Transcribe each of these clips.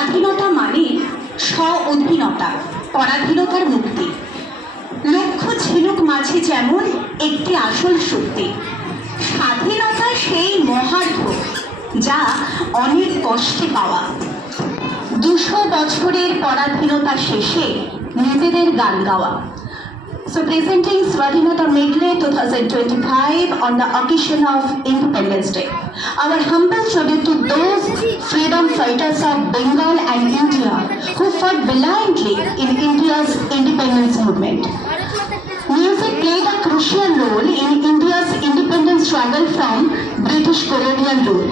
স্বাধীনতা মানে স্ব অধীনতা, পরাধীনতার মুক্তি। লক্ষ্য ঝিনুক মাঝে যেমন একটি আসল শক্তি। স্বাধীনতা সেই মহার্ঘ যা অনেক কষ্টে পাওয়া। 200 বছরের পরাধীনতা শেষে নিজেদের গান গাওয়া। So presenting Swadhinata Medley 2025 on the occasion of Independence Day. Our humble tribute to those freedom fighters of Bengal and India who fought valiantly in India's independence movement. Music played a crucial role in India's independence struggle from British colonial rule.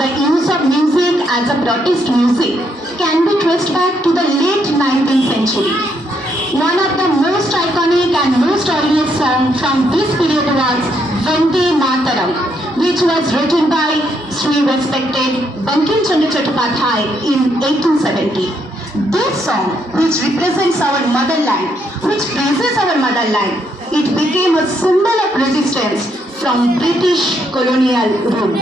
The use of music as a protest music can be traced back to the late 19th century. One of the most iconic and most audience song from this period was Vande Mataram, which was written by Sri respected Bankim Chandra Chattopadhyay in 1870. This song, which represents our motherland, which praises our motherland, it became a symbol of resistance from British colonial rule.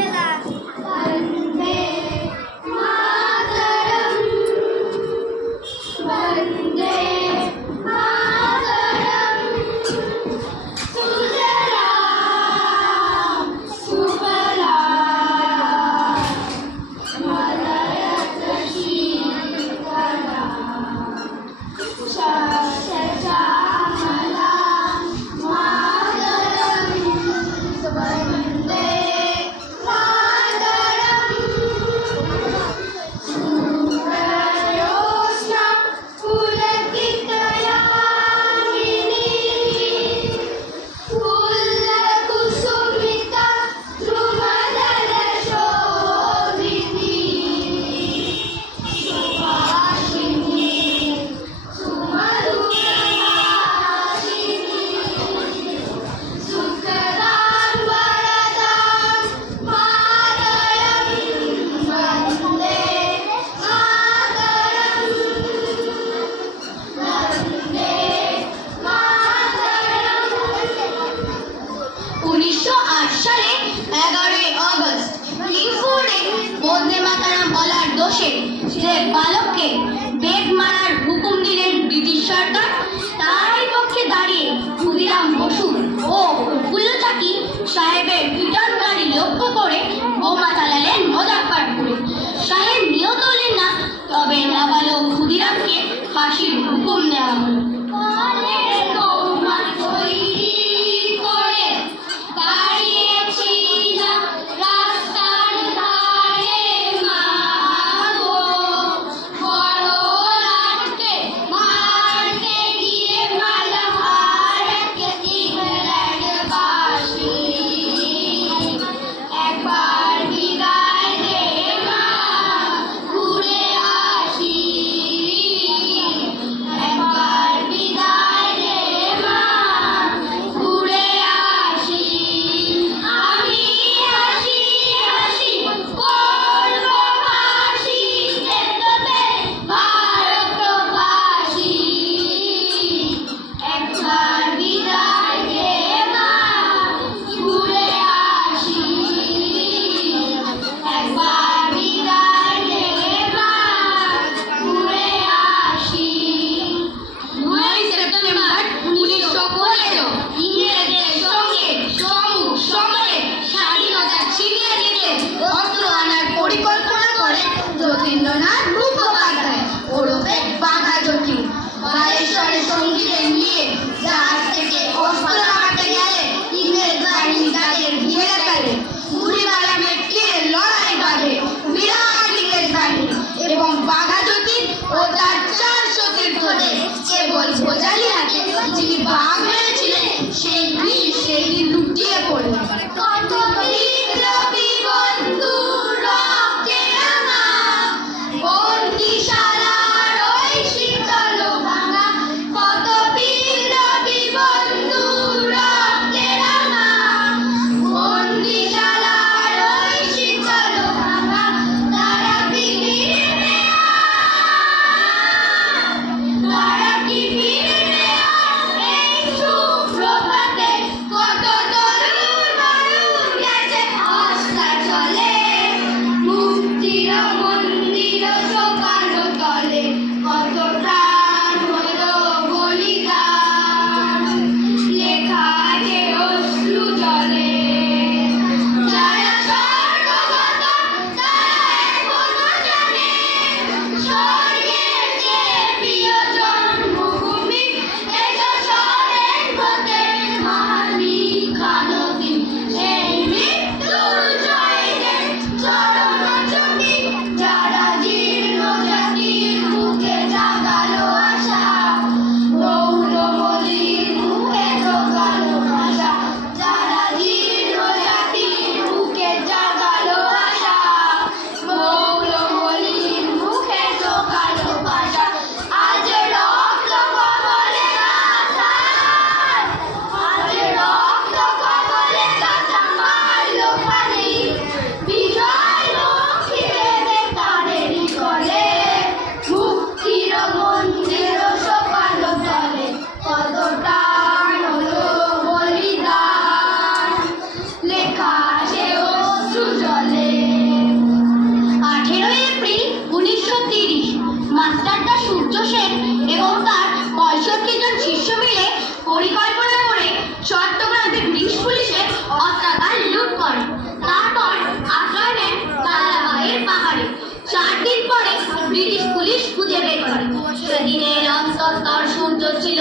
ছিল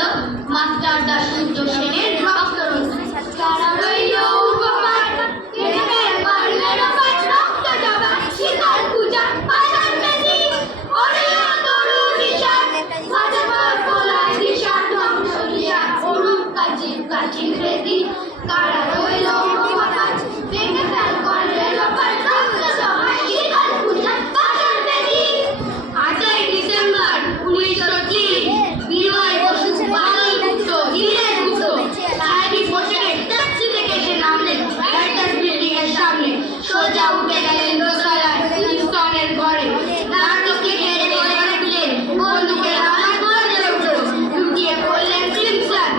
master দা সূর্য সেনের রক্ত তারা রইল উপকার রক্ত জবা শীতল পূজা পাশার মেদি অরিয় তরুণ নিশান ভাজপর কোলায় নিশান ধ্বংস নিশান অরুণ কাচির কাচির বেদি কারা রইল উপকার ভেঙে ফেল করলে রপার রক্ত জবা শীতল পূজা পাশার মেদি 8ই ডিসেম্বর 1930 বিজয় বসু বাদল গুপ্ত ধীরেন গুপ্ত সাহেবী পোশাকে ট্যাক্সি থেকে এসে নামলেন রাইটার বিল্ডিং এর সামনে সোজা উঠে গেলেন দোতলায় উইলসনের ঘরে নাটকে ঘিরে বলে রাখলেন বন্দুকের আওয়াজ বলে উঠল লুটিয়ে পড়লেন সিমসন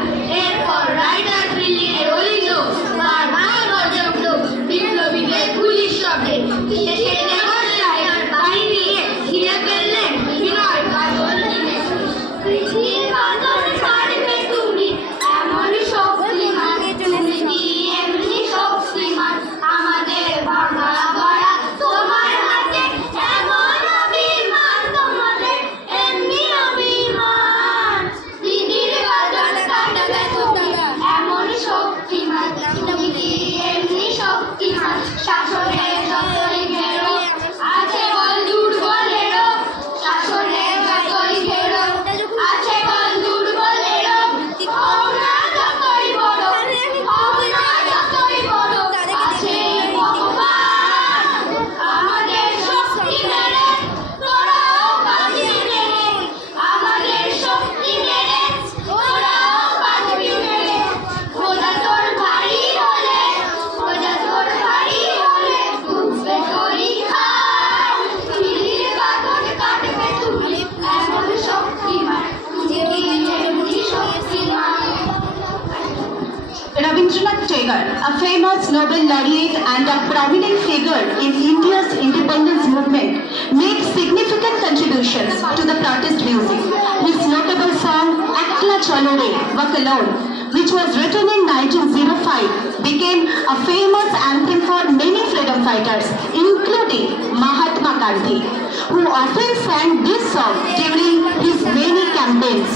এরপর রাইটার বিল্ডিং এর অলিন্দ বারবার গর্জে উঠল বিপ্লবীদের গুলির শব্দে শেষে নেগর সাহেব বাহিনী নিয়ে ঘিরে ফেললেন বিনয় বাদল পৃথিবীর বাদল ছাড়বে তুমি এমন শক্তিমান তুমি কি এমনি শক্তিমান আমাদের ভাঙা গড়া তোমার হাতে এমন অভিমান তোমাদের এমনি অভিমান দিদির বাদল কাটবে তুমি এমন শক্তিমান তুমি কি এমনি শক্তিমান শাসনে যতই ঘেরো আছে বল দুর্বলেরও শাসনে যতই ঘেরো আছে বল দুর্বলেরও হও না যতই বড় হও না যতই বড় আছে ভগবান আমাদের শক্তি মেরে তোরাও বাঁচবি মেরে আমাদের শক্তি মেরে তোরাও বাঁচবি মেরে খোদা তোর ভারী হলে খোদা তোর ভারী হলে ডুববে তোরই খাল দিদির বাদল কাটবে তুমি এমন শক্তিমান তুমি কি এমনি শক্তিমান Rabindranath Tagore, a famous Nobel laureate and a prominent figure in India's independence movement, made significant contributions to the protest music. His notable song Ekla Chalo Re Walk which was written in 1905, became a famous anthem for many freedom fighters, including Mahatma Gandhi, who often sang this song during his many campaigns.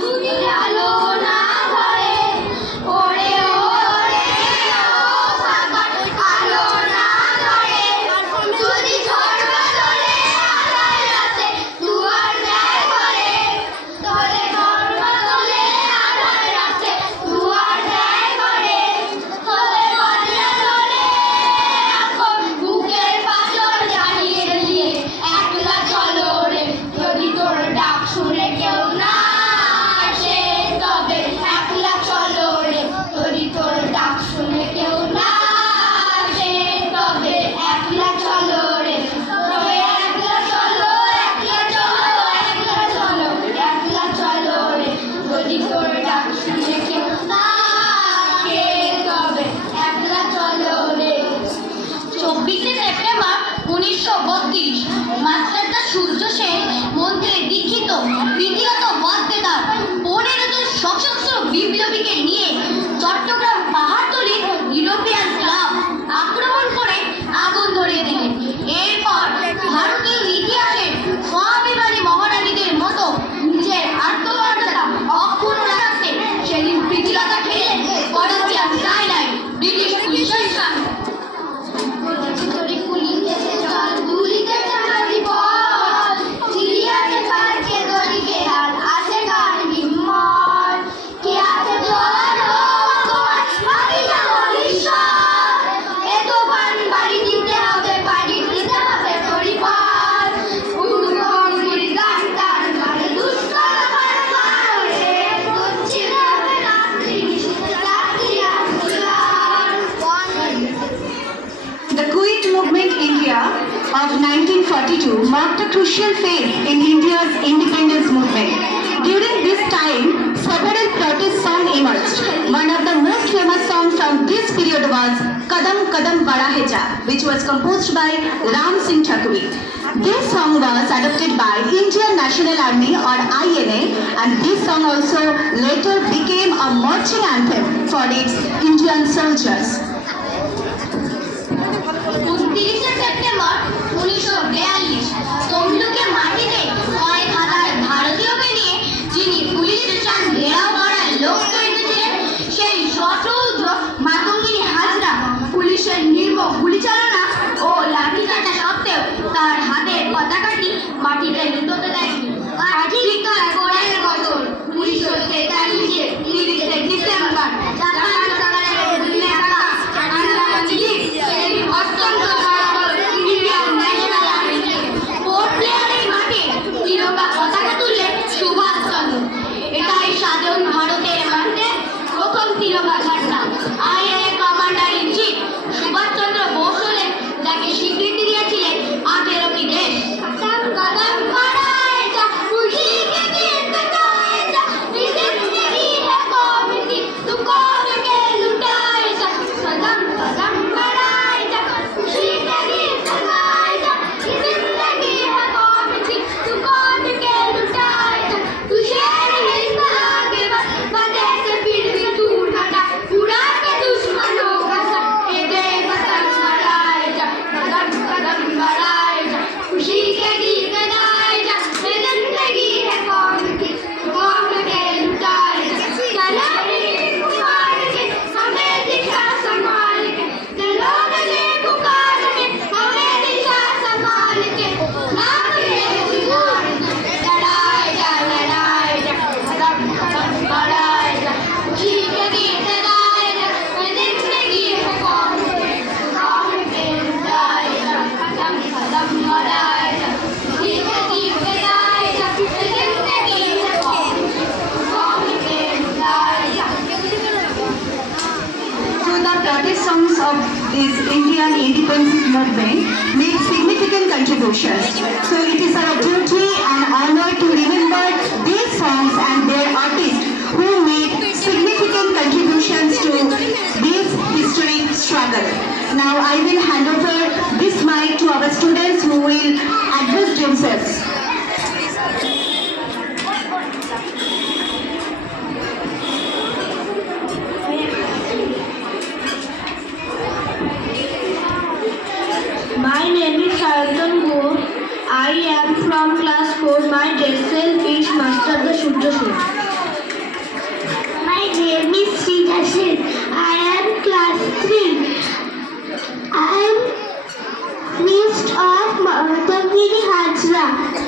তুমি আলো না ধরে ওরে ওরে ও সাগর আলো না ধরে যদি ঝড় বাদলে আধার রাতে দুয়ার দেয় ঘরে তলে ঝড় বাদলে আধার রাতে দুয়ার দেয় ঘরে তলে বদলা ধরে এখন বুকের পাঁজর জ্বালিয়ে দিয়ে একলা চলো রে যদি তোর ডাক শুনে কেউ না আসে তবে একলা চলো রে যদি তোর ডাক শুনে কেউ না আসে তবে একলা চলো রে তবে একলা চলো একলা চলো একলা চলো একলা চলো রে যদি তোর ডাক শুনে কেউ না আসে তবে একলা চলো রে 24শে সেপ্টেম্বর 1932 মাস্টারদা সূর্য সেন মন্ত্রে দীক্ষিত দ্বিতীয়ত বদ্দেদার 15 জন সশস্ত্র বিপ্লবীকে নিয়ে চট্টগ্রাম পাহাড়তলির ইউরোপিয়ান ক্লাব আক্রমণ করে আগুন ধরিয়ে দিলেন। এরপর ভারতীয় ইতিহাসের স্বাভিমানী মহারানীদের মতো নিজের আত্মমর্যাদা অক্ষুণ্ণ রাখতে সেদিন প্রীতিলতা খেলেন করাচিয়ান সাইনাইড ব্রিটিশ পুলিশের সামনে। The Quit Movement India of 1942 marked a crucial phase in India's independence movement. During this time, several protest songs emerged. One of the most famous songs from this period was Kadam Kadam Bada Hai Ja, which was composed by Ram Singh Thakwi. This song was adopted by Indian National Army or INA, and this song also later became a marching anthem for its Indian soldiers. 29শে September 1942 তমলুকের মাটিতে কয়েক হাজার ভারতীয়কে নিয়ে movement made significant contributions. So it is our duty and honor to remember these songs and their artists who made significant contributions to this historic struggle. Now I will hand over this mic to our students who will address themselves. My name is Sayantan Gur. I am from class 4. My dress self is Master the Shudra Sur. My name is Srija Sen. I am class 3. I am niece of Matangiri Hajra.